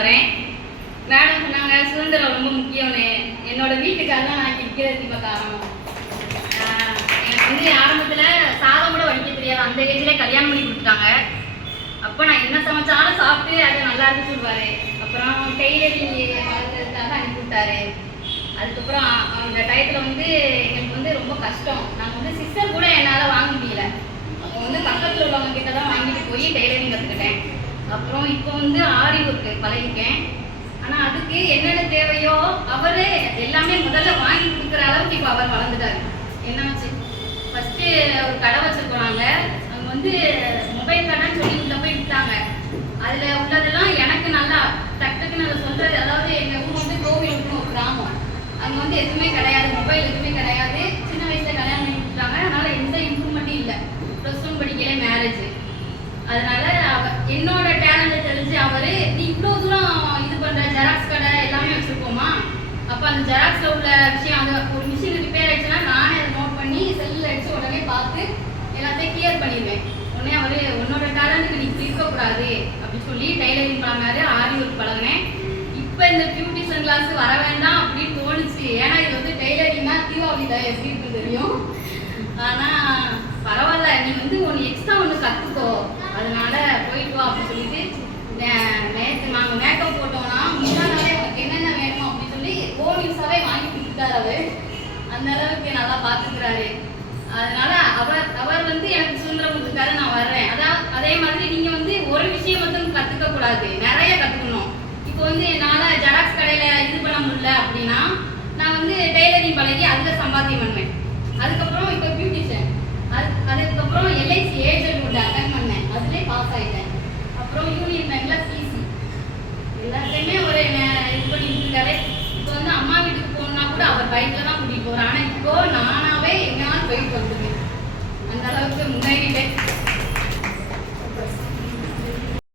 Madam சொன்னாங்க சுதந்திரம் ரொம்ப முக்கியம்னு. என்னோட வீட்டுக்காக தான் நான் இருக்கிறது இப்போ காரணம். எனக்கு வந்து ஆரம்பத்தில் சாதம் கூட வடிக்க தெரியாது. அந்த ஏஜ்லேயே கல்யாணம் பண்ணி கொடுத்துட்டாங்க. அப்போ நான் என்ன சமைச்சாலும் சாப்பிட்டு அது நல்லா இருக்கு சொல்லுவார். அப்புறம் டெய்லரிங் வளர்க்குறதுக்காக அனுப்பி விட்டாரு. அதுக்கப்புறம் அந்த டயத்தில் வந்து எங்களுக்கு வந்து ரொம்ப கஷ்டம். நாங்கள் வந்து சிஸ்டர் கூட என்னால் வாங்க முடியல. அப்போ வந்து பக்கத்தில் உள்ளவங்க கிட்ட தான் வாங்கிட்டு போய் டெய்லரிங் கற்றுக்கிட்டேன். அப்புறம் இப்போ வந்து ஆரி ஒர்க்கு பழகிட்டேன். ஆனால் அதுக்கு என்னென்ன தேவையோ அவரே எல்லாமே முதல்ல வாங்கி கொடுக்குற அளவுக்கு இப்போ அவர் வளர்ந்துட்டாரு. என்ன வச்சு ஃபஸ்ட்டு ஒரு கடை வச்சுருக்கோம். நாங்கள் அங்கே வந்து மொபைல் கடைன்னு சொல்லி உள்ளே போய் விட்டாங்க. அதில் உள்ளதெல்லாம் எனக்கு நல்லா டக்குன்னு அதை சொல்கிறது. அதாவது எங்கள் ஊர் வந்து கோவிலுக்குன்னு ஒரு கிராமம். அங்கே வந்து எதுவுமே கிடையாது, மொபைல் எதுவுமே கிடையாது. சின்ன வயசில் கல்யாணம் பண்ணி கொடுத்தாங்க. அதனால் எந்த இம்ப்ரூவ்மெண்ட்டும் இல்லை. ப்ளஸ் ஒன் படிக்கலே மேரேஜ். அதனால என்னோட டேலண்ட்டை தெரிஞ்சு அவர் நீ இவ்வளோ தூரம் இது பண்ணுற ஜெராக்ஸ் கடை எல்லாமே வச்சுருக்கோமா. அப்போ அந்த ஜெராக்ஸில் உள்ள விஷயம் அது ஒரு மிஷின் ரிப்பேர் ஆகிடுச்சுன்னா நானே அதை நோட் பண்ணி செல்லில் அடித்து உடனே பார்த்து எல்லாத்தையும் கிளியர் பண்ணிடுவேன். உடனே அவர் உன்னோட டேலண்ட்டுக்கு நீ இப்படி இருக்கக்கூடாது அப்படின்னு சொல்லி டைலரிங் பழகினாரு. ஆரி ஒர்க் பழகினேன். இப்போ இந்த பியூட்டிஷன் கிளாஸ் வர வேண்டாம் அப்படின்னு தோணுச்சு. ஏன்னா இது வந்து டெய்லரிங்னா தீபாவளியில் எப்படி இருக்குன்னு தெரியும். ஆனால் பரவாயில்ல, நீ வந்து ஒன்று எக்ஸ்ட்ரா ஒன்று கற்றுக்கோ, அதனால போயிட்டு வா அப்படின்னு சொல்லிட்டு நேற்று நாங்கள் மேக்கப் போட்டோம்னா முன்னாடியே உனக்கு என்னென்ன வேணுமோ அப்படின்னு சொல்லி ஓனியூஸாகவே வாங்கி கொடுத்துட்டாரு. அவர் அந்த அளவுக்கு நல்லா பார்த்துக்கிறாரு. அதனால அவர் வந்து எனக்கு சுதந்திரம் கொடுத்துருக்காரு. நான் வர்றேன். அதே மாதிரி நீங்கள் வந்து ஒரு விஷயம் மட்டும் கற்றுக்கக்கூடாது, நிறைய கற்றுக்கணும். இப்போ வந்து என்னால் ஜெராக்ஸ் கடையில் இது பண்ண முடியல அப்படின்னா நான் வந்து டெய்லரிங் பழகி அதில் சம்பாத்தியம் பண்ணுவேன். அதுக்கப்புறம் இப்போ பியூட்டிஷியன், அதுக்கப்புறம் எல்ஐசி ஏஜென்ட் ஒன்று அட்டன் பண்ணேன். அதுலேயே பாஸ் ஆகிட்டேன். அப்புறம் யூனியன் பேங்கில் சிசி எல்லாத்தையுமே ஒரு இது பண்ணிட்டு இருக்காரு. இப்போ வந்து அம்மா வீட்டுக்கு போகணுன்னா கூட அவர் பைக்கில் தான் கூட்டிகிட்டு போகிறார். ஆனால்